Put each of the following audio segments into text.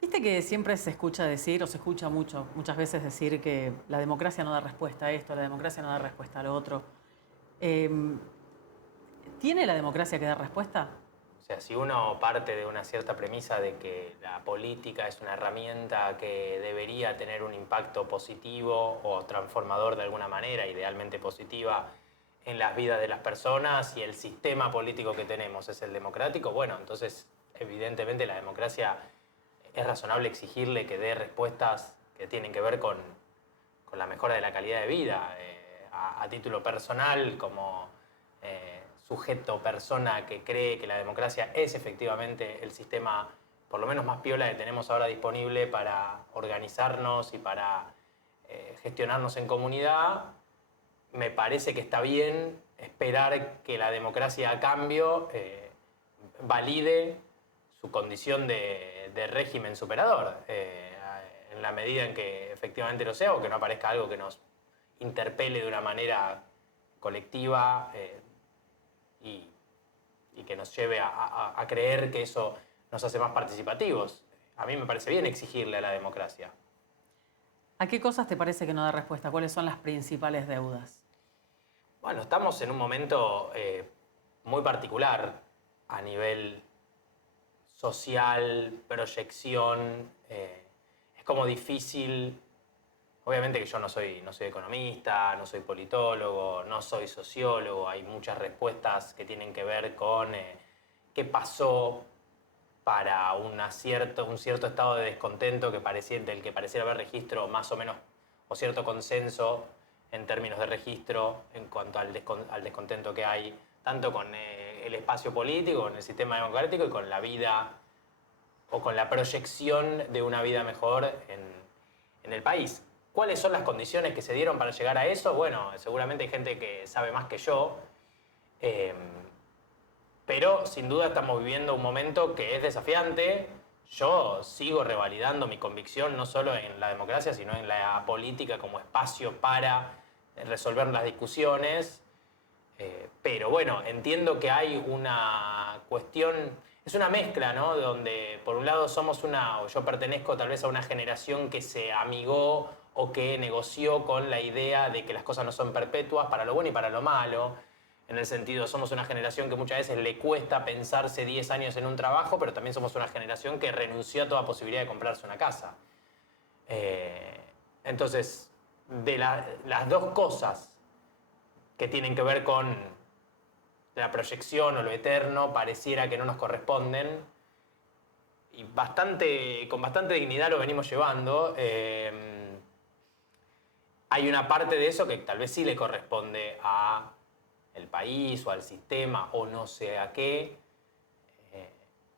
Viste que siempre se escucha decir, o se escucha muchas veces decir que la democracia no da respuesta a esto, la democracia no da respuesta a lo otro. Em, ¿Tiene la democracia que dar respuesta? O sea, si uno parte de una cierta premisa de que la política es una herramienta que debería tener un impacto positivo o transformador de alguna manera, idealmente positiva, en las vidas de las personas y el sistema político que tenemos es el democrático, bueno, entonces evidentemente la democracia es razonable exigirle que dé respuestas que tienen que ver con la mejora de la calidad de vida, a título personal, como sujeto, persona que cree que la democracia es efectivamente el sistema por lo menos más piola que tenemos ahora disponible para organizarnos y para gestionarnos en comunidad. Me parece que está bien esperar que la democracia a cambio valide su condición de régimen superador, en la medida en que efectivamente lo sea o que no aparezca algo que nos interpele de una manera colectiva y, y que nos lleve a creer que eso nos hace más participativos. A mí me parece bien exigirle a la democracia. ¿A qué cosas te parece que no da respuesta? ¿Cuáles son las principales deudas? Bueno, estamos en un momento muy particular a nivel social, proyección. Es como difícil. Obviamente que yo no soy economista, no soy politólogo, no soy sociólogo. Hay muchas respuestas que tienen que ver con qué pasó para un cierto estado de descontento del que pareciera haber registro más o menos, o cierto consenso en términos de registro en cuanto al descontento que hay, tanto con el espacio político, con el sistema democrático y con la vida o con la proyección de una vida mejor en el país. ¿Cuáles son las condiciones que se dieron para llegar a eso? Bueno, seguramente hay gente que sabe más que yo, pero sin duda estamos viviendo un momento que es desafiante. Yo sigo revalidando mi convicción no solo en la democracia, sino en la política como espacio para resolver las discusiones. Pero bueno, entiendo que hay una cuestión, es una mezcla, ¿no? Donde por un lado o yo pertenezco tal vez a una generación que se amigó o que negoció con la idea de que las cosas no son perpetuas para lo bueno y para lo malo. En el sentido, somos una generación que muchas veces le cuesta pensarse 10 años en un trabajo, pero también somos una generación que renunció a toda posibilidad de comprarse una casa. Entonces, las dos cosas que tienen que ver con la proyección o lo eterno pareciera que no nos corresponden y con bastante dignidad lo venimos llevando. Hay una parte de eso que tal vez sí le corresponde a el país o al sistema o no sé a qué,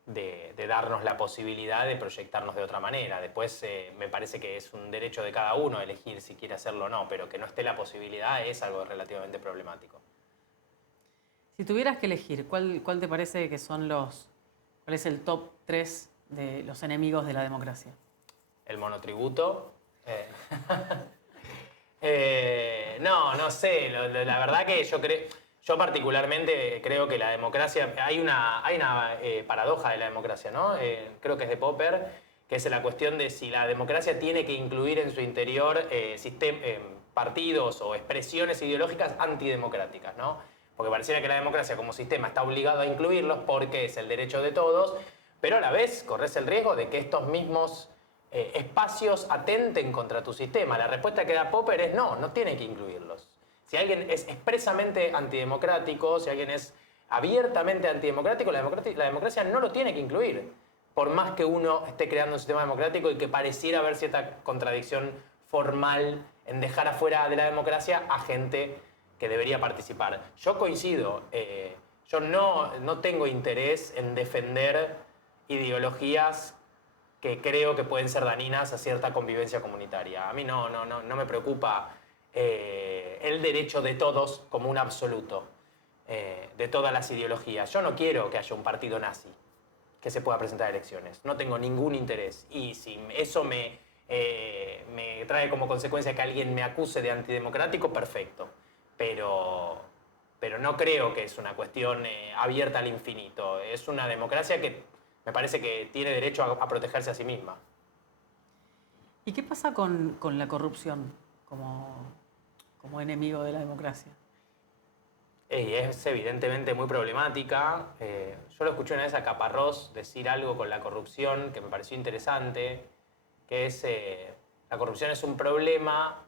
de darnos la posibilidad de proyectarnos de otra manera. Después me parece que es un derecho de cada uno elegir si quiere hacerlo o no, pero que no esté la posibilidad es algo relativamente problemático. Si tuvieras que elegir, ¿cuál te parece que son cuál es el top 3 de los enemigos de la democracia? El monotributo. No sé, la verdad que yo particularmente creo que la democracia, hay una paradoja de la democracia, ¿no? Creo que es de Popper, que es la cuestión de si la democracia tiene que incluir en su interior partidos o expresiones ideológicas antidemocráticas, ¿no? Porque pareciera que la democracia como sistema está obligado a incluirlos porque es el derecho de todos, pero a la vez corres el riesgo de que estos mismos espacios atenten contra tu sistema. La respuesta que da Popper es no tiene que incluirlos. Si alguien es expresamente antidemocrático, si alguien es abiertamente antidemocrático, la democracia no lo tiene que incluir. Por más que uno esté creando un sistema democrático y que pareciera haber cierta contradicción formal en dejar afuera de la democracia a gente que debería participar. Yo coincido, yo no tengo interés en defender ideologías que creo que pueden ser dañinas a cierta convivencia comunitaria. A mí no me preocupa el derecho de todos como un absoluto, de todas las ideologías. Yo no quiero que haya un partido nazi que se pueda presentar a elecciones. No tengo ningún interés. Y si eso me trae como consecuencia que alguien me acuse de antidemocrático, perfecto. Pero no creo que es una cuestión abierta al infinito. Es una democracia que me parece que tiene derecho a protegerse a sí misma. ¿Y qué pasa con la corrupción como enemigo de la democracia? Y es evidentemente muy problemática. Yo lo escuché una vez a Caparrós decir algo con la corrupción que me pareció interesante, que es la corrupción es un problema,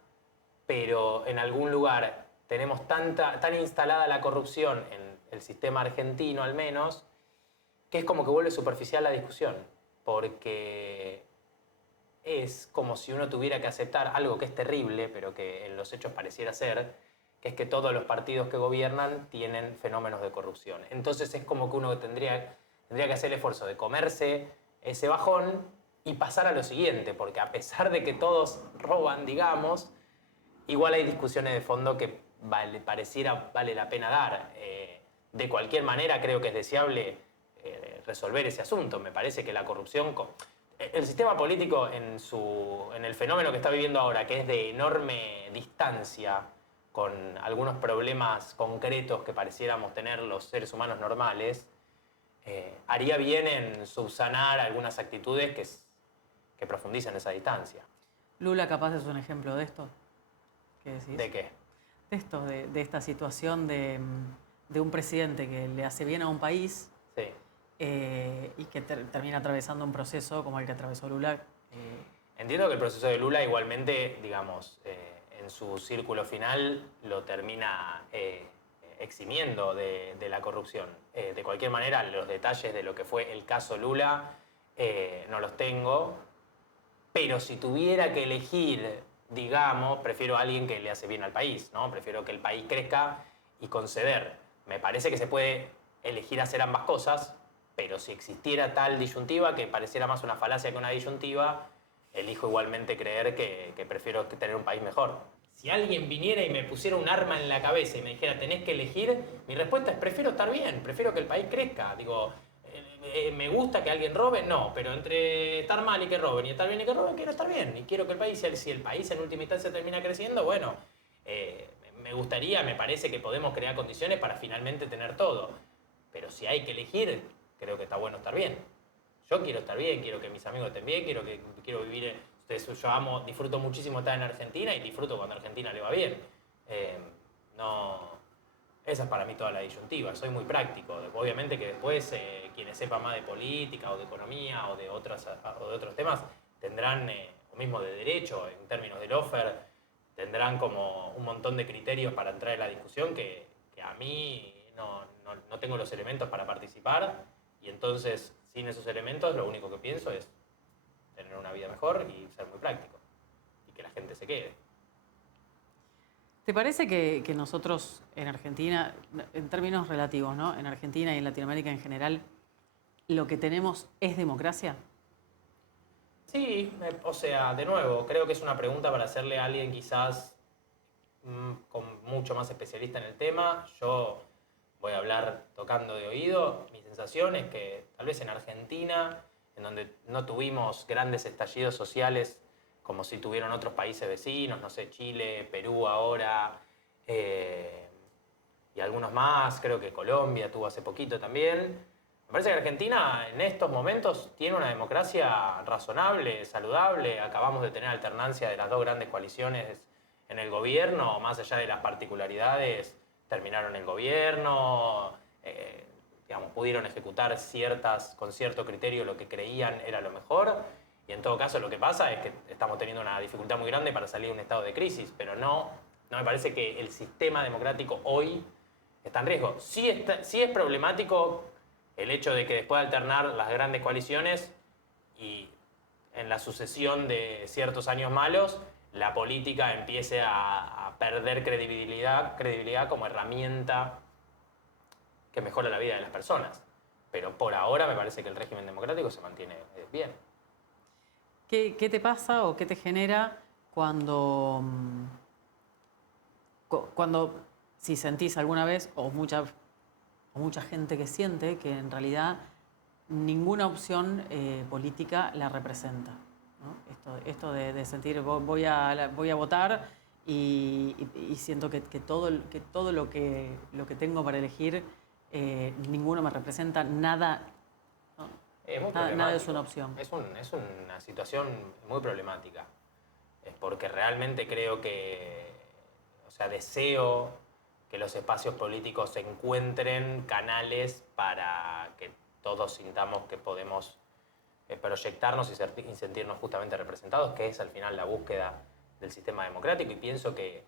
pero en algún lugar tenemos tan instalada la corrupción en el sistema argentino al menos, que es como que vuelve superficial la discusión, porque es como si uno tuviera que aceptar algo que es terrible, pero que en los hechos pareciera ser, que es que todos los partidos que gobiernan tienen fenómenos de corrupción. Entonces es como que uno tendría que hacer el esfuerzo de comerse ese bajón y pasar a lo siguiente, porque a pesar de que todos roban, digamos, igual hay discusiones de fondo que pareciera vale la pena dar. De cualquier manera creo que es deseable resolver ese asunto. Me parece que la corrupción... El sistema político en el fenómeno que está viviendo ahora, que es de enorme distancia con algunos problemas concretos que pareciéramos tener los seres humanos normales, haría bien en subsanar algunas actitudes que profundicen esa distancia. Lula capaz es un ejemplo de esto. ¿Qué decís? ¿De qué? De esto, de esta situación de un presidente que le hace bien a un país. Sí. Y que termina atravesando un proceso como el que atravesó Lula. Entiendo que el proceso de Lula igualmente, digamos, en su círculo final lo termina eximiendo de la corrupción. De cualquier manera, los detalles de lo que fue el caso Lula no los tengo, pero si tuviera que elegir, digamos, prefiero a alguien que le hace bien al país, ¿no? Prefiero que el país crezca y conceder. Me parece que se puede elegir hacer ambas cosas, pero si existiera tal disyuntiva, que pareciera más una falacia que una disyuntiva, elijo igualmente creer que prefiero tener un país mejor. Si alguien viniera y me pusiera un arma en la cabeza y me dijera, tenés que elegir, mi respuesta es, prefiero estar bien, prefiero que el país crezca. Digo, ¿me gusta que alguien robe? No, pero entre estar mal y que roben y estar bien y que roben, quiero estar bien. Y quiero que el país, si el país en última instancia termina creciendo, bueno, me gustaría, me parece que podemos crear condiciones para finalmente tener todo. Pero si hay que elegir, creo que está bueno estar bien. Yo quiero estar bien, quiero que mis amigos estén bien, quiero vivir... Yo disfruto muchísimo estar en Argentina y disfruto cuando a Argentina le va bien. Esa es para mí toda la disyuntiva. Soy muy práctico. Obviamente que después quienes sepan más de política o de economía o de otros temas tendrán, o mismo de derecho, en términos del lawfare, tendrán como un montón de criterios para entrar en la discusión que a mí no tengo los elementos para participar. Y entonces, sin esos elementos, lo único que pienso es tener una vida mejor y ser muy práctico. Y que la gente se quede. ¿Te parece que nosotros en Argentina, en términos relativos, ¿no? En Argentina y en Latinoamérica en general, lo que tenemos es democracia? Sí, o sea, de nuevo, creo que es una pregunta para hacerle a alguien quizás mucho más especialista en el tema. Yo voy a hablar tocando de oído. Mi sensación es que tal vez en Argentina, en donde no tuvimos grandes estallidos sociales como si tuvieron otros países vecinos, no sé, Chile, Perú ahora, y algunos más, creo que Colombia tuvo hace poquito también. Me parece que Argentina en estos momentos tiene una democracia razonable, saludable. Acabamos de tener alternancia de las dos grandes coaliciones en el gobierno, más allá de las particularidades, terminaron el gobierno, digamos, pudieron ejecutar con cierto criterio lo que creían era lo mejor. Y en todo caso lo que pasa es que estamos teniendo una dificultad muy grande para salir de un estado de crisis, pero no me parece que el sistema democrático hoy está en riesgo. Sí es problemático el hecho de que después de alternar las grandes coaliciones y en la sucesión de ciertos años malos, la política empiece a perder credibilidad como herramienta que mejora la vida de las personas. Pero por ahora me parece que el régimen democrático se mantiene bien. ¿Qué te pasa o qué te genera cuando si sentís alguna vez, o mucha gente que siente, que en realidad ninguna opción política la representa, ¿no? Esto de sentir, voy a votar y siento que todo lo que tengo para elegir, ninguno me representa, nada, ¿no? Nada es una opción. Es una situación muy problemática. porque realmente creo que, o sea, deseo que los espacios políticos encuentren canales para que todos sintamos que podemos proyectarnos y sentirnos justamente representados, que es al final la búsqueda del sistema democrático. Y pienso que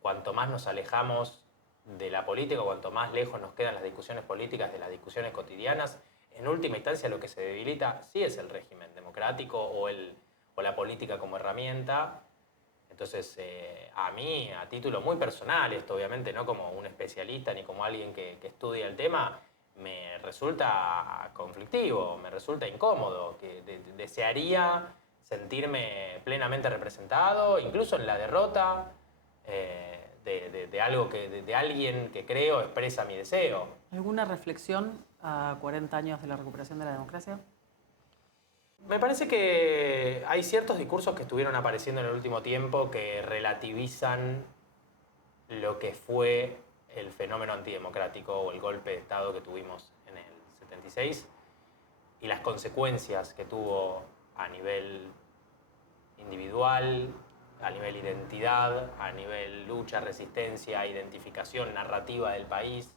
cuanto más nos alejamos de la política, cuanto más lejos nos quedan las discusiones políticas de las discusiones cotidianas, en última instancia lo que se debilita sí es el régimen democrático o la política como herramienta. Entonces, a mí, a título muy personal, esto obviamente no como un especialista ni como alguien que estudia el tema, me resulta conflictivo, me resulta incómodo, que desearía sentirme plenamente representado, incluso en la derrota de algo de alguien que creo expresa mi deseo. ¿Alguna reflexión a 40 años de la recuperación de la democracia? Me parece que hay ciertos discursos que estuvieron apareciendo en el último tiempo que relativizan lo que fue el fenómeno antidemocrático o el golpe de Estado que tuvimos en el 76 y las consecuencias que tuvo a nivel individual, a nivel identidad, a nivel lucha, resistencia, identificación, narrativa del país.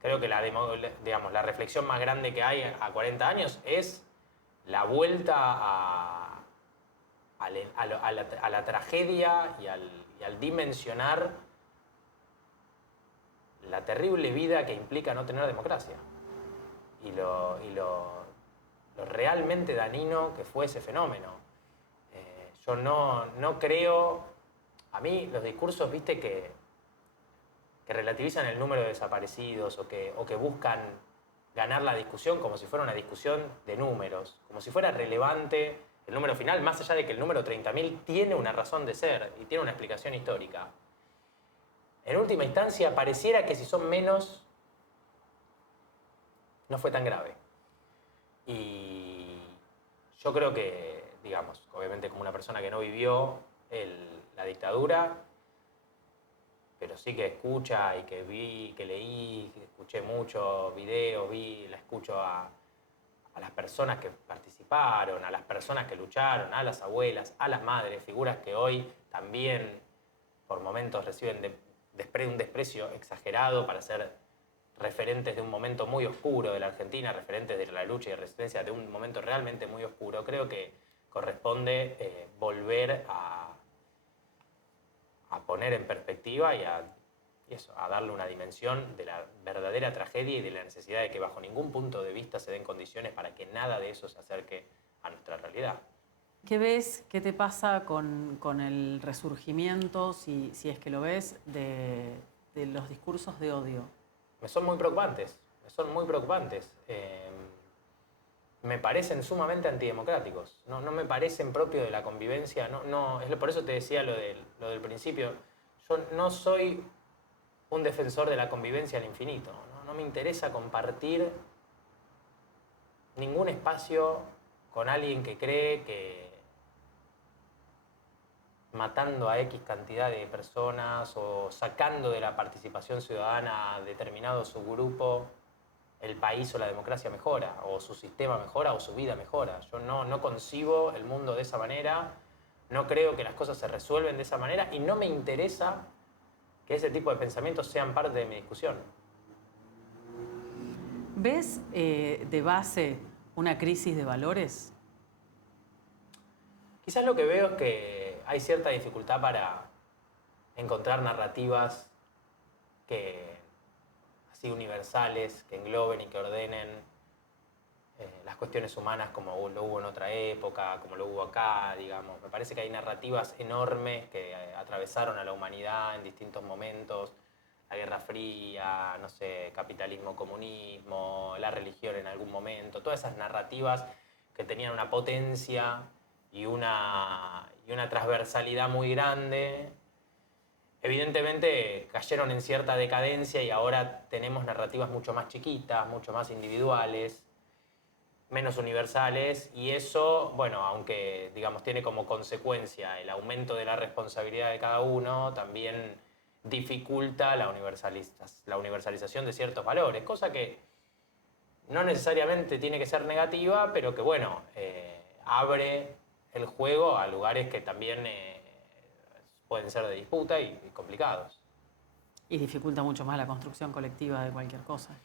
Creo que la reflexión más grande que hay a 40 años es la vuelta a la tragedia y al dimensionar la terrible vida que implica no tener democracia y lo realmente dañino que fue ese fenómeno. Yo no creo, a mí los discursos, viste, que relativizan el número de desaparecidos o que buscan ganar la discusión como si fuera una discusión de números, como si fuera relevante el número final, más allá de que el número 30.000 tiene una razón de ser y tiene una explicación histórica. En última instancia, pareciera que si son menos, no fue tan grave. Y yo creo que, digamos, obviamente como una persona que no vivió la dictadura, pero sí que escucha y que vi, que leí, que escuché muchos videos, la escucho a las personas que participaron, a las personas que lucharon, a las abuelas, a las madres, figuras que hoy también por momentos reciben un desprecio exagerado para ser referentes de un momento muy oscuro de la Argentina, referentes de la lucha y resistencia de un momento realmente muy oscuro. Creo que corresponde volver a poner en perspectiva y a darle una dimensión de la verdadera tragedia y de la necesidad de que bajo ningún punto de vista se den condiciones para que nada de eso se acerque a nuestra realidad. ¿Qué ves, qué te pasa con el resurgimiento, si es que lo ves, de los discursos de odio? Me son muy preocupantes, me parecen sumamente antidemocráticos, no me parecen propios de la convivencia, por eso te decía lo del principio. Yo no soy un defensor de la convivencia al infinito, no me interesa compartir ningún espacio con alguien que cree que matando a X cantidad de personas o sacando de la participación ciudadana a determinado subgrupo, el país o la democracia mejora, o su sistema mejora, o su vida mejora. Yo no concibo el mundo de esa manera, no creo que las cosas se resuelven de esa manera y no me interesa que ese tipo de pensamientos sean parte de mi discusión. ¿Ves de base una crisis de valores? Quizás lo que veo es que hay cierta dificultad para encontrar narrativas así universales, que engloben y que ordenen las cuestiones humanas como lo hubo en otra época, como lo hubo acá, digamos. Me parece que hay narrativas enormes que atravesaron a la humanidad en distintos momentos. La Guerra Fría, no sé, capitalismo, comunismo, la religión en algún momento. Todas esas narrativas que tenían una potencia y una transversalidad muy grande, evidentemente cayeron en cierta decadencia y ahora tenemos narrativas mucho más chiquitas, mucho más individuales, menos universales, y eso, bueno, aunque digamos tiene como consecuencia el aumento de la responsabilidad de cada uno, también dificulta la universalización de ciertos valores, cosa que no necesariamente tiene que ser negativa, pero que bueno, abre el juego a lugares que también pueden ser de disputa y complicados. Y dificulta mucho más la construcción colectiva de cualquier cosa.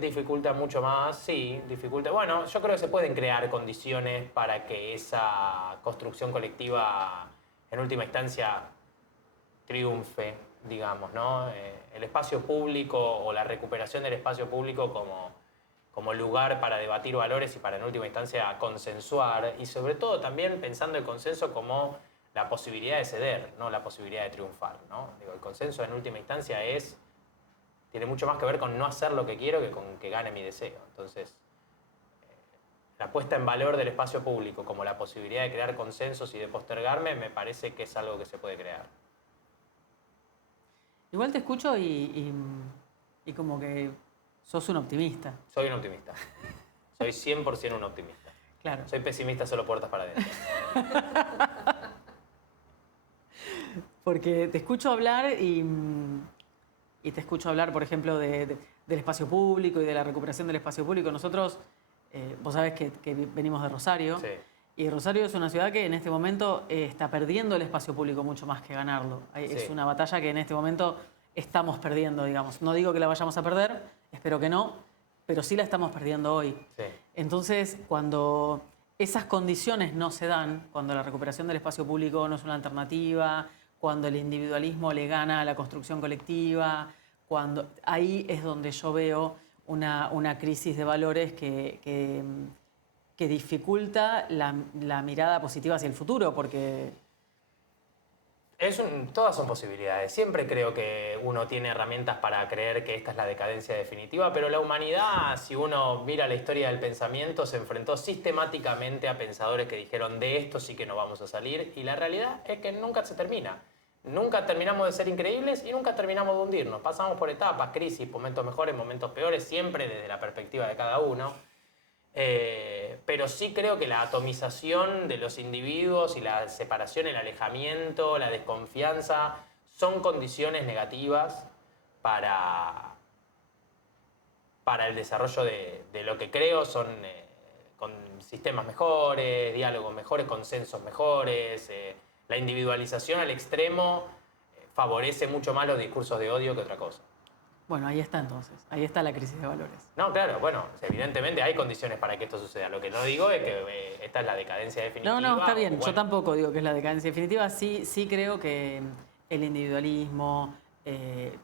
Dificulta mucho más, sí, dificulta. Bueno, yo creo que se pueden crear condiciones para que esa construcción colectiva, en última instancia, triunfe, digamos, ¿no? El espacio público o la recuperación del espacio público como lugar para debatir valores y para, en última instancia, consensuar. Y sobre todo también pensando el consenso como la posibilidad de ceder, no la posibilidad de triunfar, ¿no? Digo, el consenso, en última instancia, tiene mucho más que ver con no hacer lo que quiero que con que gane mi deseo. Entonces, la puesta en valor del espacio público como la posibilidad de crear consensos y de postergarme, me parece que es algo que se puede crear. Igual te escucho y como que sos un optimista. Soy un optimista. Soy 100% un optimista. Claro. Soy pesimista, solo puertas para adentro. Porque te escucho hablar y te escucho hablar, por ejemplo, del espacio público y de la recuperación del espacio público. Nosotros, vos sabés que venimos de Rosario. Sí. Y Rosario es una ciudad que en este momento está perdiendo el espacio público mucho más que ganarlo. Es Sí. una batalla que en este momento estamos perdiendo, digamos. No digo que la vayamos a perder, espero que no, pero sí la estamos perdiendo hoy. Sí. Entonces, cuando esas condiciones no se dan, cuando la recuperación del espacio público no es una alternativa, cuando el individualismo le gana a la construcción colectiva, ahí es donde yo veo una crisis de valores que dificulta la mirada positiva hacia el futuro, porque... Todas son posibilidades. Siempre creo que uno tiene herramientas para creer que esta es la decadencia definitiva, pero la humanidad, si uno mira la historia del pensamiento, se enfrentó sistemáticamente a pensadores que dijeron de esto sí que no vamos a salir, y la realidad es que nunca se termina. Nunca terminamos de ser increíbles y nunca terminamos de hundirnos. Pasamos por etapas, crisis, momentos mejores, momentos peores, siempre desde la perspectiva de cada uno. Pero sí creo que la atomización de los individuos y la separación, el alejamiento, la desconfianza son condiciones negativas para el desarrollo de lo que creo son con sistemas mejores, diálogos mejores, consensos mejores. La individualización al extremo favorece mucho más los discursos de odio que otra cosa. Bueno, ahí está entonces, ahí está la crisis de valores. No, claro, bueno, evidentemente hay condiciones para que esto suceda. Lo que no digo es que esta es la decadencia definitiva. No, está bien. Bueno. Yo tampoco digo que es la decadencia definitiva. Sí creo que el individualismo,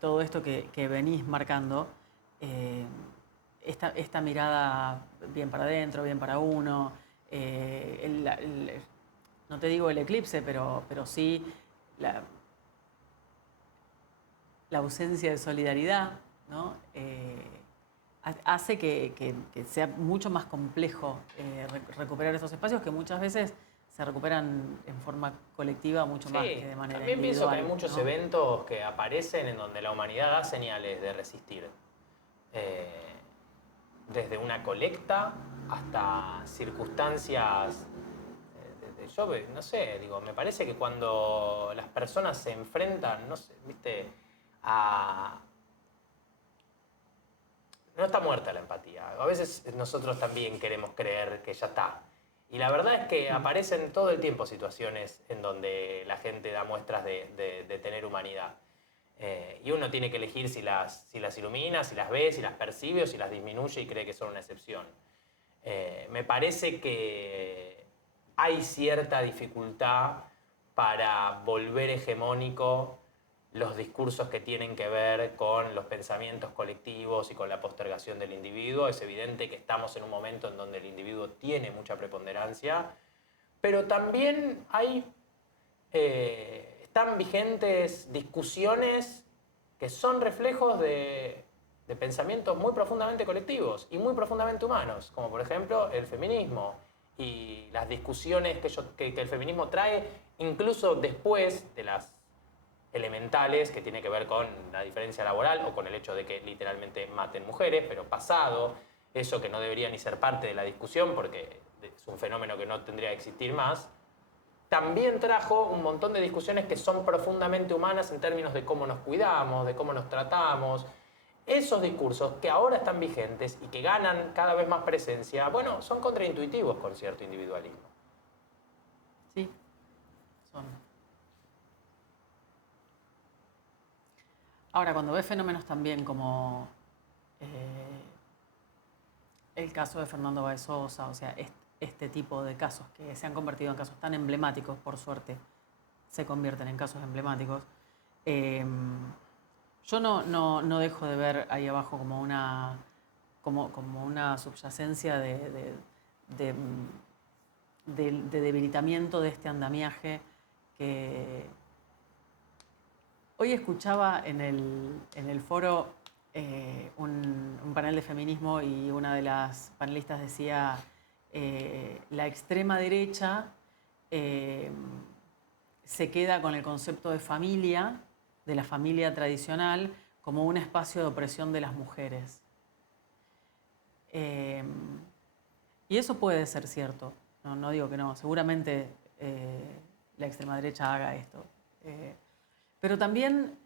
todo esto que venís marcando, esta mirada bien para adentro, bien para uno, no te digo el eclipse, pero sí la ausencia de solidaridad, ¿no? Hace que sea mucho más complejo recuperar esos espacios que muchas veces se recuperan en forma colectiva mucho más que de manera también pienso que hay muchos ¿no? eventos que aparecen en donde la humanidad da señales de resistir. Desde una colecta hasta circunstancias... Yo no sé, digo, me parece que cuando las personas se enfrentan, no sé, viste, no está muerta la empatía. A veces nosotros también queremos creer que ya está. Y la verdad es que aparecen todo el tiempo situaciones en donde la gente da muestras de tener humanidad. Y uno tiene que elegir si las ilumina, si las ve, si las percibe o si las disminuye y cree que son una excepción. Me parece que hay cierta dificultad para volver hegemónico los discursos que tienen que ver con los pensamientos colectivos y con la postergación del individuo. Es evidente que estamos en un momento en donde el individuo tiene mucha preponderancia, pero también están vigentes discusiones que son reflejos de pensamientos muy profundamente colectivos y muy profundamente humanos, como por ejemplo el feminismo y las discusiones que el feminismo trae incluso después de las elementales que tiene que ver con la diferencia laboral o con el hecho de que literalmente maten mujeres, pero pasado eso que no debería ni ser parte de la discusión porque es un fenómeno que no tendría que existir más, también trajo un montón de discusiones que son profundamente humanas en términos de cómo nos cuidamos, de cómo nos tratamos. Esos discursos que ahora están vigentes y que ganan cada vez más presencia, bueno, son contraintuitivos con cierto individualismo. Sí, son. Ahora, cuando ves fenómenos también como el caso de Fernando Báez Sosa, o sea, este tipo de casos que se han convertido en casos tan emblemáticos, por suerte, se convierten en casos emblemáticos. Eh, yo no dejo de ver ahí abajo como una subyacencia de, de debilitamiento de este andamiaje que hoy escuchaba en el foro un panel de feminismo y una de las panelistas decía la extrema derecha se queda con el concepto de familia, de la familia tradicional, como un espacio de opresión de las mujeres. Y eso puede ser cierto, no digo que no, seguramente la extrema derecha haga esto. Pero también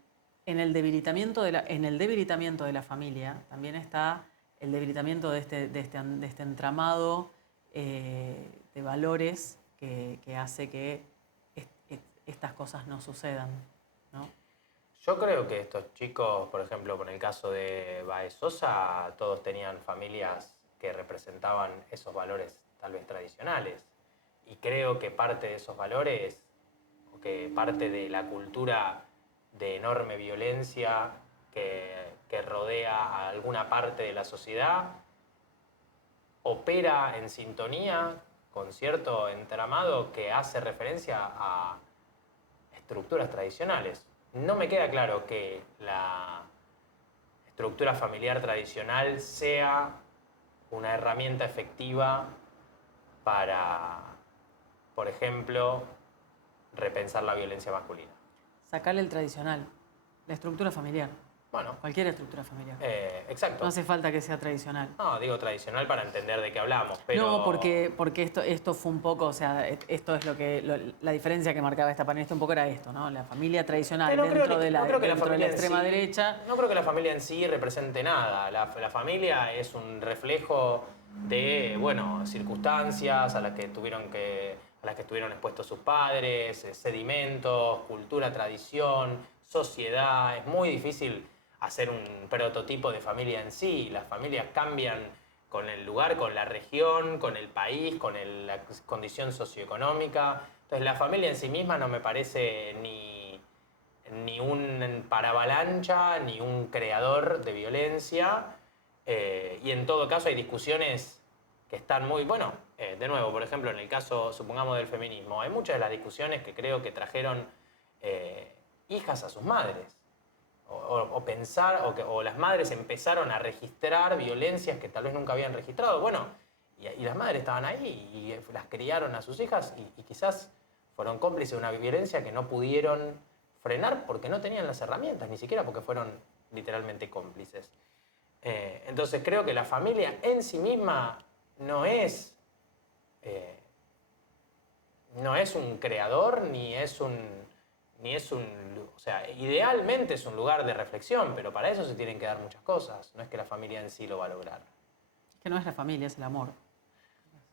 en el debilitamiento de la familia también está el debilitamiento de este entramado de valores que hace que estas cosas no sucedan, ¿no? Yo creo que estos chicos, por ejemplo, con el caso de Baez Sosa, todos tenían familias que representaban esos valores tal vez tradicionales. Y creo que parte de esos valores, o que parte de la cultura de enorme violencia que rodea a alguna parte de la sociedad, opera en sintonía con cierto entramado que hace referencia a estructuras tradicionales. No me queda claro que la estructura familiar tradicional sea una herramienta efectiva para, por ejemplo, repensar la violencia masculina. Sacarle el tradicional, la estructura familiar. Bueno, Cualquier estructura familiar. exacto. No hace falta que sea tradicional. No, digo tradicional para entender de qué hablamos, pero... No, porque esto fue un poco, o sea, esto es la diferencia que marcaba esta panelista un poco era esto, ¿no? La familia tradicional dentro de la extrema derecha. No creo que la familia en sí represente nada. La familia es un reflejo de, bueno, circunstancias a las que estuvieron expuestos sus padres, sedimentos, cultura, tradición, sociedad. Es muy difícil hacer un prototipo de familia en sí. Las familias cambian con el lugar, con la región, con el país, con la condición socioeconómica. Entonces la familia en sí misma no me parece ni un paravalancha, ni un creador de violencia. Y en todo caso hay discusiones que están muy... Bueno, de nuevo, por ejemplo, en el caso, supongamos, del feminismo, hay muchas de las discusiones que creo que trajeron hijas a sus madres. O las madres empezaron a registrar violencias que tal vez nunca habían registrado. Bueno, y las madres estaban ahí y las criaron a sus hijas y quizás fueron cómplices de una violencia que no pudieron frenar porque no tenían las herramientas, ni siquiera porque fueron literalmente cómplices. Entonces creo que la familia en sí misma no es un creador, ni es un... O sea, idealmente es un lugar de reflexión, pero para eso se tienen que dar muchas cosas. No es que la familia en sí lo va a lograr. Es que no es la familia, es el amor.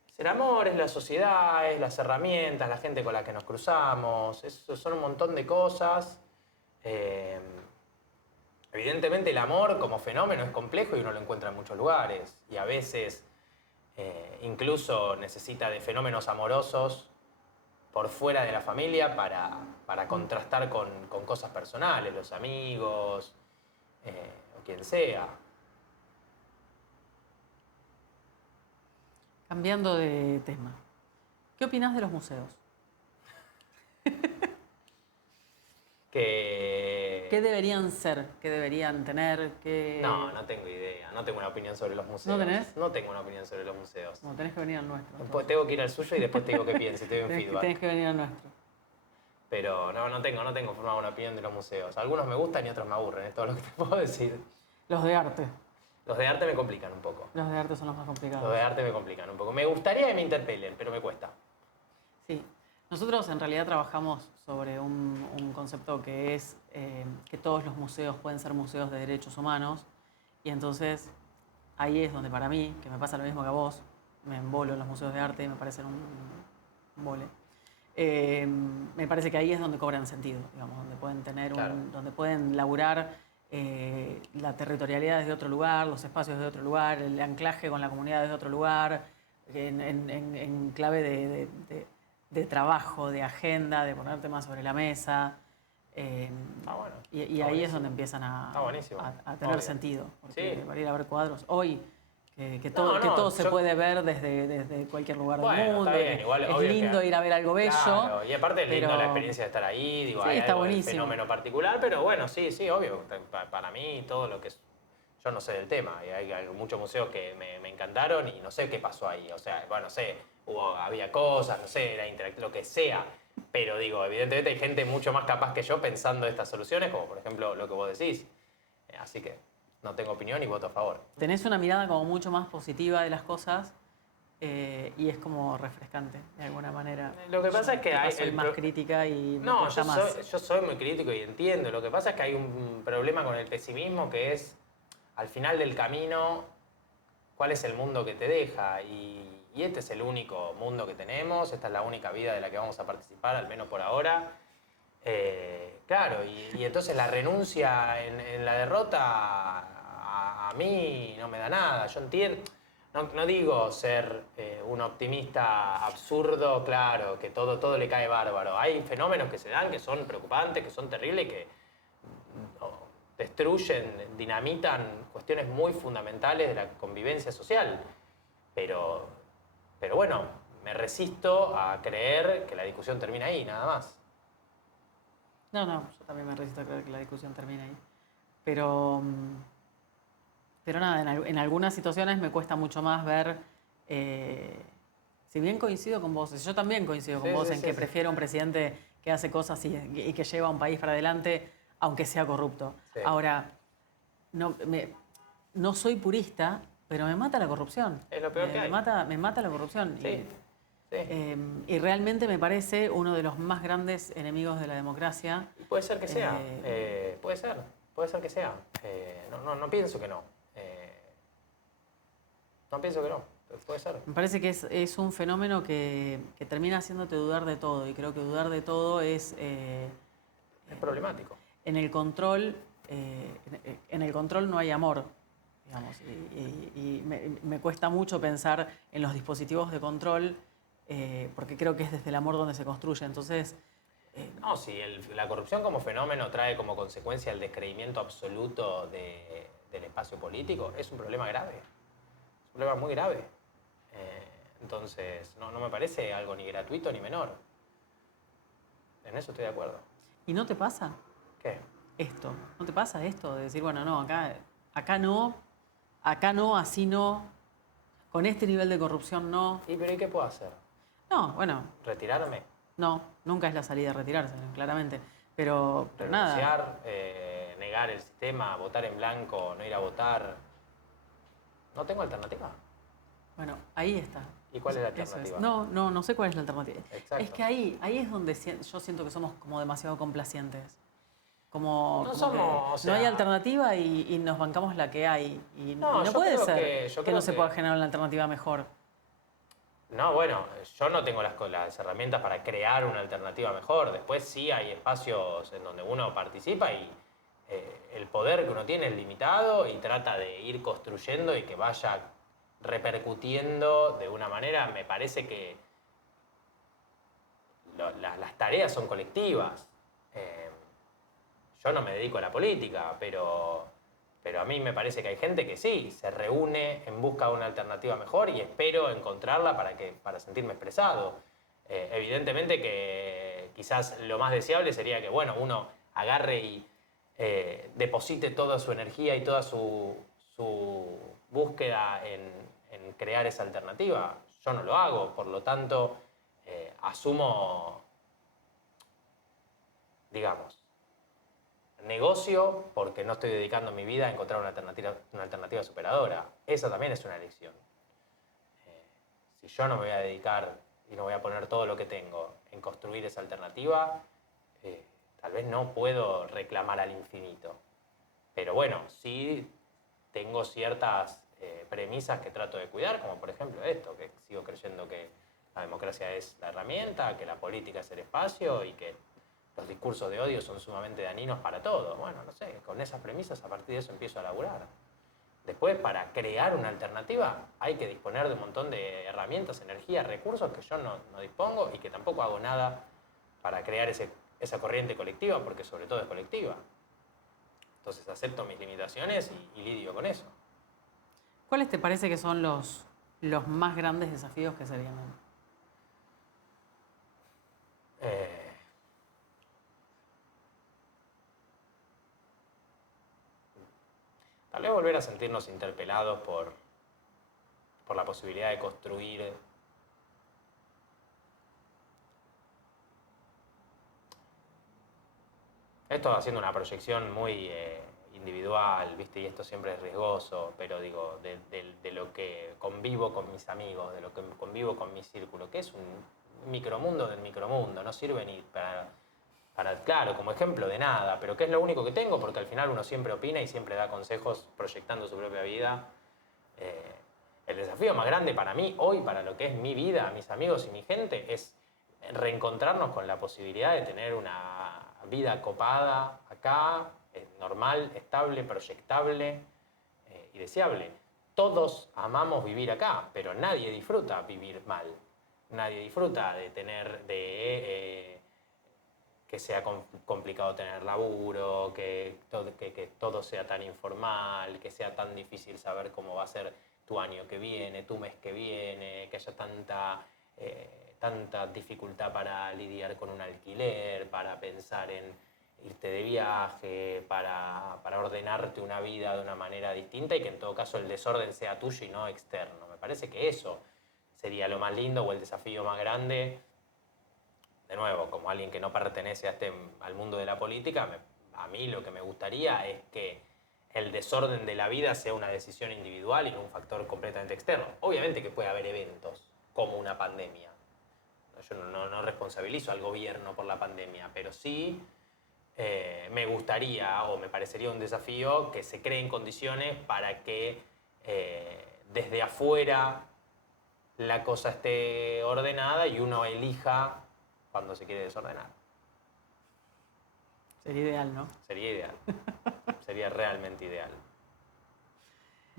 Es el amor, es la sociedad, es las herramientas, la gente con la que nos cruzamos. Son un montón de cosas. Evidentemente el amor como fenómeno es complejo y uno lo encuentra en muchos lugares. Y a veces incluso necesita de fenómenos amorosos por fuera de la familia para contrastar con cosas personales, los amigos, o quien sea. Cambiando de tema, ¿qué opinas de los museos? ¿Qué deberían ser? ¿Qué deberían tener? No tengo idea. No tengo una opinión sobre los museos. ¿No tenés? No tengo una opinión sobre los museos. No, tenés que venir al nuestro. Pues tengo que ir al suyo y después te digo qué piense, te doy un feedback. Tenés que venir al nuestro. Pero no tengo formada una opinión de los museos. Algunos me gustan y otros me aburren, es todo lo que te puedo decir. Los de arte. Los de arte me complican un poco. Los de arte son los más complicados. Los de arte me complican un poco. Me gustaría que me interpelen, pero me cuesta. Sí. Nosotros en realidad trabajamos sobre un concepto que es que todos los museos pueden ser museos de derechos humanos. Y entonces ahí es donde para mí, que me pasa lo mismo que a vos, me embolo en los museos de arte y me parecen un vole. me parece que ahí es donde cobran sentido, digamos, donde pueden tener Claro. donde pueden laburar la territorialidad desde otro lugar, los espacios de otro lugar, el anclaje con la comunidad desde otro lugar, en clave de trabajo, de agenda, de poner temas sobre la mesa. Bueno, y está ahí es buenísimo. donde empiezan Está buenísimo, a tener obvio. sentido. Porque Sí. para ir a ver cuadros hoy, que No, todo se yo- puede ver desde cualquier lugar del Bueno, mundo. está bien, que igual, es obvio lindo que, ir a ver algo bello. claro, y aparte es lindo pero- la experiencia de estar ahí, digo, Sí, hay está algo del buenísimo. fenómeno particular, pero bueno, sí, obvio, para mí todo lo que es, yo no sé del tema, y hay muchos museos que me encantaron y no sé qué pasó ahí, o sea, bueno, no sé, había cosas, no sé, era interactivo, lo que sea, pero digo, evidentemente hay gente mucho más capaz que yo pensando estas soluciones, como por ejemplo lo que vos decís, así que no tengo opinión y voto a favor. Tenés una mirada como mucho más positiva de las cosas y es como refrescante, de alguna manera. Lo que pasa es que hay soy más crítica y me No, cuesta más. yo soy muy crítico y entiendo. Lo que pasa es que hay un problema con el pesimismo que es, al final del camino, cuál es el mundo que te deja. Y este es el único mundo que tenemos, esta es la única vida de la que vamos a participar, al menos por ahora. Claro, y entonces la renuncia en la derrota a mí no me da nada. Yo entiendo, no digo ser un optimista absurdo, claro, que todo le cae bárbaro. Hay fenómenos que se dan que son preocupantes, que son terribles, que destruyen, dinamitan cuestiones muy fundamentales de la convivencia social. Pero bueno, me resisto a creer que la discusión termina ahí, nada más. No, yo también me resisto a creer que la discusión termine ahí. Pero nada, en algunas situaciones me cuesta mucho más ver, si bien coincido con vos, yo también coincido con Sí, vos sí, en sí, que sí. prefiero un presidente que hace cosas y que lleva a un país para adelante, aunque sea corrupto. Sí. Ahora, no soy purista, pero me mata la corrupción. Es lo peor que hay. Me mata la corrupción. Sí, sí. Y realmente me parece uno de los más grandes enemigos de la democracia. Y puede ser que sea, puede ser que sea. No pienso que no. No pienso que no, puede ser. Me parece que es un fenómeno que termina haciéndote dudar de todo. Y creo que dudar de todo es Es problemático. en el control. En el control no hay amor, digamos. Y me cuesta mucho pensar en los dispositivos de control, porque creo que es desde el amor donde se construye. Entonces, No, si la corrupción como fenómeno trae como consecuencia el descreimiento absoluto del espacio político, es un problema grave. Es un problema muy grave. Entonces, no me parece algo ni gratuito ni menor. En eso estoy de acuerdo. ¿y no te pasa ¿Qué? esto? ¿No te pasa esto de decir, bueno, no, acá no, así no, con este nivel de corrupción no? Pero ¿y qué puedo hacer? No, bueno, ¿Retirarme? no, nunca es la salida retirarse, claramente. Pero nada. ¿Renunciar? ¿Negar el sistema? ¿Votar en blanco? ¿No ir a votar? No tengo alternativa. Bueno, ahí está. ¿Y cuál es la Eso es. alternativa? No sé cuál es la alternativa. Exacto. Es que ahí es donde yo siento que somos como demasiado complacientes. Como, No como somos, que o sea- no hay alternativa y nos bancamos la que hay. Y No, no yo puede creo ser que- yo que creo no se que- pueda generar una alternativa mejor. No, bueno, yo no tengo las herramientas para crear una alternativa mejor. Después sí hay espacios en donde uno participa y el poder que uno tiene es limitado y trata de ir construyendo y que vaya repercutiendo de una manera. Me parece que las tareas son colectivas. Yo no me dedico a la política, pero a mí me parece que hay gente que sí, se reúne en busca de una alternativa mejor y espero encontrarla para sentirme expresado. Evidentemente que quizás lo más deseable sería que, bueno, uno agarre y deposite toda su energía y toda su búsqueda en crear esa alternativa. Yo no lo hago, por lo tanto, asumo, digamos, negocio porque no estoy dedicando mi vida a encontrar una alternativa superadora. Esa también es una elección. Si yo no me voy a dedicar y no voy a poner todo lo que tengo en construir esa alternativa, tal vez no puedo reclamar al infinito. Pero bueno, sí tengo ciertas premisas que trato de cuidar, como por ejemplo esto, que sigo creyendo que la democracia es la herramienta, que la política es el espacio y que los discursos de odio son sumamente dañinos para todos. Bueno, no sé, con esas premisas a partir de eso empiezo a laburar. Después, para crear una alternativa, hay que disponer de un montón de herramientas, energía, recursos que yo no dispongo y que tampoco hago nada para crear esa corriente colectiva, porque sobre todo es colectiva. Entonces acepto mis limitaciones y lidio con eso. ¿Cuáles te parece que son los más grandes desafíos que se vienen? Tal vez volver a sentirnos interpelados por la posibilidad de construir esto haciendo una proyección muy individual, ¿viste? Y esto siempre es riesgoso, pero digo, de lo que convivo con mis amigos, de lo que convivo con mi círculo, que es un micromundo del micromundo, no sirve ni claro, como ejemplo de nada, pero que es lo único que tengo, porque al final uno siempre opina y siempre da consejos proyectando su propia vida. El desafío más grande para mí hoy, para lo que es mi vida, mis amigos y mi gente, es reencontrarnos con la posibilidad de tener una vida copada acá, normal, estable, proyectable y deseable. Todos amamos vivir acá, pero nadie disfruta vivir mal. Nadie disfruta de que sea complicado tener laburo, que todo sea tan informal, que sea tan difícil saber cómo va a ser tu año que viene, tu mes que viene, que haya tanta dificultad para lidiar con un alquiler, para pensar en irte de viaje, para ordenarte una vida de una manera distinta y que en todo caso el desorden sea tuyo y no externo. Me parece que eso sería lo más lindo o el desafío más grande. De nuevo, como alguien que no pertenece al mundo de la política, a mí lo que me gustaría es que el desorden de la vida sea una decisión individual y no un factor completamente externo. Obviamente que puede haber eventos como una pandemia. Yo no responsabilizo al gobierno por la pandemia, pero sí me gustaría o me parecería un desafío que se creen condiciones para que desde afuera la cosa esté ordenada y uno elija cuando se quiere desordenar. Sería ideal, ¿no? Sería ideal. Sería realmente ideal.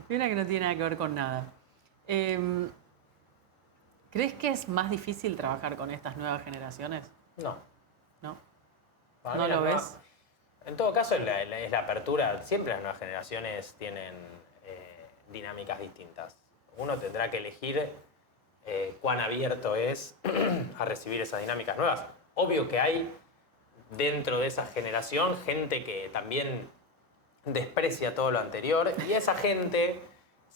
Y una que no tiene nada que ver con nada. ¿Crees que es más difícil trabajar con estas nuevas generaciones? No. ¿No? Para ¿No mí lo ves? En todo caso, es la apertura. Siempre las nuevas generaciones tienen dinámicas distintas. Uno tendrá que elegir cuán abierto es a recibir esas dinámicas nuevas. Obvio que hay dentro de esa generación gente que también desprecia todo lo anterior y esa gente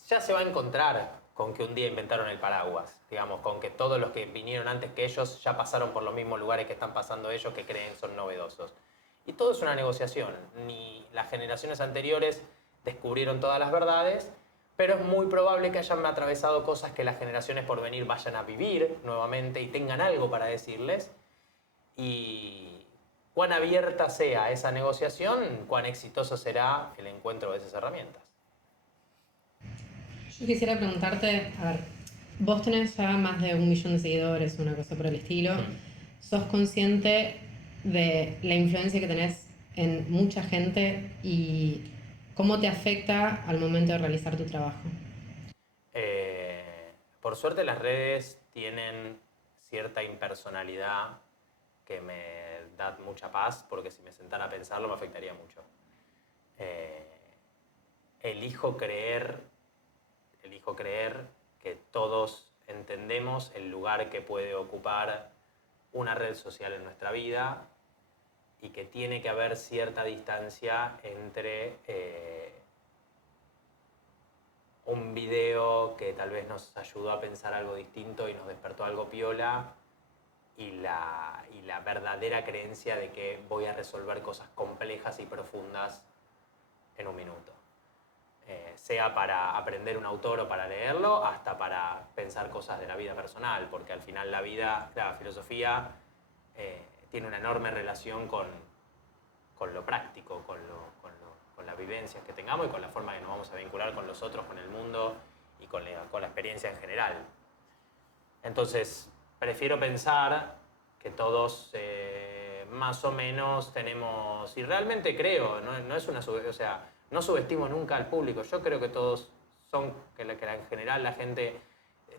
ya se va a encontrar con que un día inventaron el paraguas, digamos, con que todos los que vinieron antes que ellos ya pasaron por los mismos lugares que están pasando ellos que creen son novedosos. Y todo es una negociación. Ni las generaciones anteriores descubrieron todas las verdades, pero es muy probable que hayan atravesado cosas que las generaciones por venir vayan a vivir nuevamente y tengan algo para decirles. Y cuán abierta sea esa negociación, cuán exitoso será el encuentro de esas herramientas. Yo quisiera preguntarte, a ver, vos tenés ya más de 1 millón de seguidores, una cosa por el estilo. ¿Sos consciente de la influencia que tenés en mucha gente y cómo te afecta al momento de realizar tu trabajo? Por suerte las redes tienen cierta impersonalidad que me da mucha paz, porque si me sentara a pensarlo me afectaría mucho. Elijo creer que todos entendemos el lugar que puede ocupar una red social en nuestra vida y que tiene que haber cierta distancia entre un video que tal vez nos ayudó a pensar algo distinto y nos despertó algo piola y la verdadera creencia de que voy a resolver cosas complejas y profundas en un minuto. Sea para aprender un autor o para leerlo, hasta para pensar cosas de la vida personal, porque al final la filosofía tiene una enorme relación con lo práctico, con las vivencias que tengamos y con la forma que nos vamos a vincular con los otros, con el mundo y con la experiencia en general. Entonces, prefiero pensar que todos más o menos tenemos, y realmente creo, no es una o sea, no subestimo nunca al público, yo creo que todos son, que en general la gente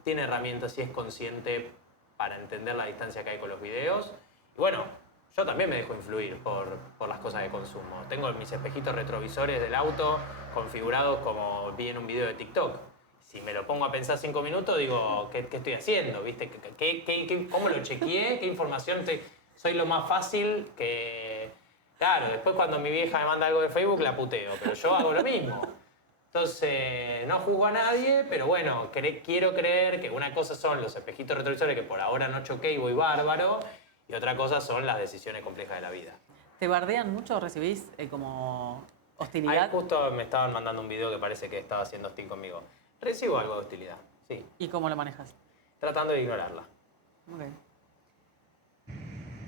tiene herramientas y es consciente para entender la distancia que hay con los videos. Y bueno, yo también me dejo influir por las cosas que consumo. Tengo mis espejitos retrovisores del auto configurados como vi en un video de TikTok. Si me lo pongo a pensar 5 minutos, digo, ¿qué estoy haciendo? ¿Viste? ¿Cómo lo chequeé? ¿Qué información estoy? Soy lo más fácil que... Claro, después cuando mi vieja me manda algo de Facebook la puteo, pero yo hago lo mismo. Entonces, no juzgo a nadie, pero bueno, quiero creer que una cosa son los espejitos retrovisores que por ahora no choqué y voy bárbaro, y otra cosa son las decisiones complejas de la vida. ¿Te bardean mucho o recibís como Ahí hostilidad? justo me estaban mandando un video que parece que estaba haciendo hostil conmigo. Recibo algo de hostilidad, sí. ¿Y cómo lo manejas? Tratando de ignorarla. Ok.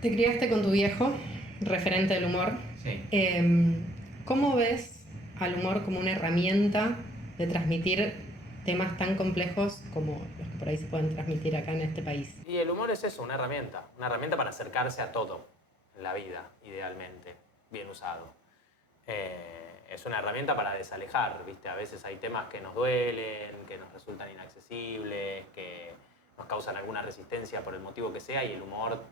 Te criaste con tu viejo, referente del humor. Sí. ¿Cómo ves al humor como una herramienta de transmitir temas tan complejos como los que por ahí se pueden transmitir acá en este país? Y el humor es eso, una herramienta para acercarse a todo en la vida, idealmente, bien usado. Es una herramienta para desalejar, ¿viste? A veces hay temas que nos duelen, que nos resultan inaccesibles, que nos causan alguna resistencia por el motivo que sea, y el humor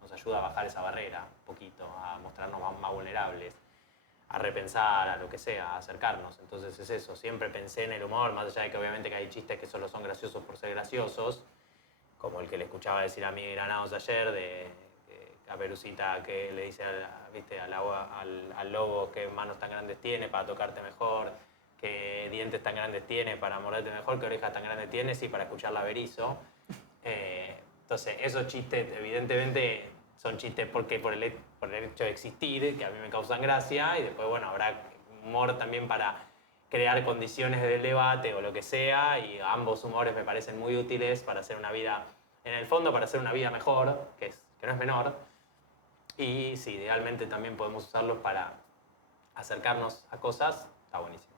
nos ayuda a bajar esa barrera un poquito, a mostrarnos más vulnerables, a repensar, a lo que sea, a acercarnos. Entonces es eso, siempre pensé en el humor, más allá de que obviamente que hay chistes que solo son graciosos por ser graciosos, como el que le escuchaba decir a Miguel Granados ayer, de Caperucita que le dice ¿viste? Al lobo qué manos tan grandes tiene para tocarte mejor, qué dientes tan grandes tiene para morderte mejor, qué orejas tan grandes tiene, sí, para escuchar la Berizo. Entonces, esos chistes, evidentemente, son chistes porque por el hecho de existir, que a mí me causan gracia, y después, bueno, habrá humor también para crear condiciones de debate o lo que sea, y ambos humores me parecen muy útiles para hacer una vida, en el fondo, para hacer una vida mejor, que no es menor, y si idealmente también podemos usarlos para acercarnos a cosas, está buenísimo.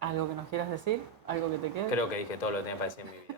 ¿Algo que nos quieras decir? ¿Algo que te quede? Creo que dije todo lo que tenía para decir en mi vida.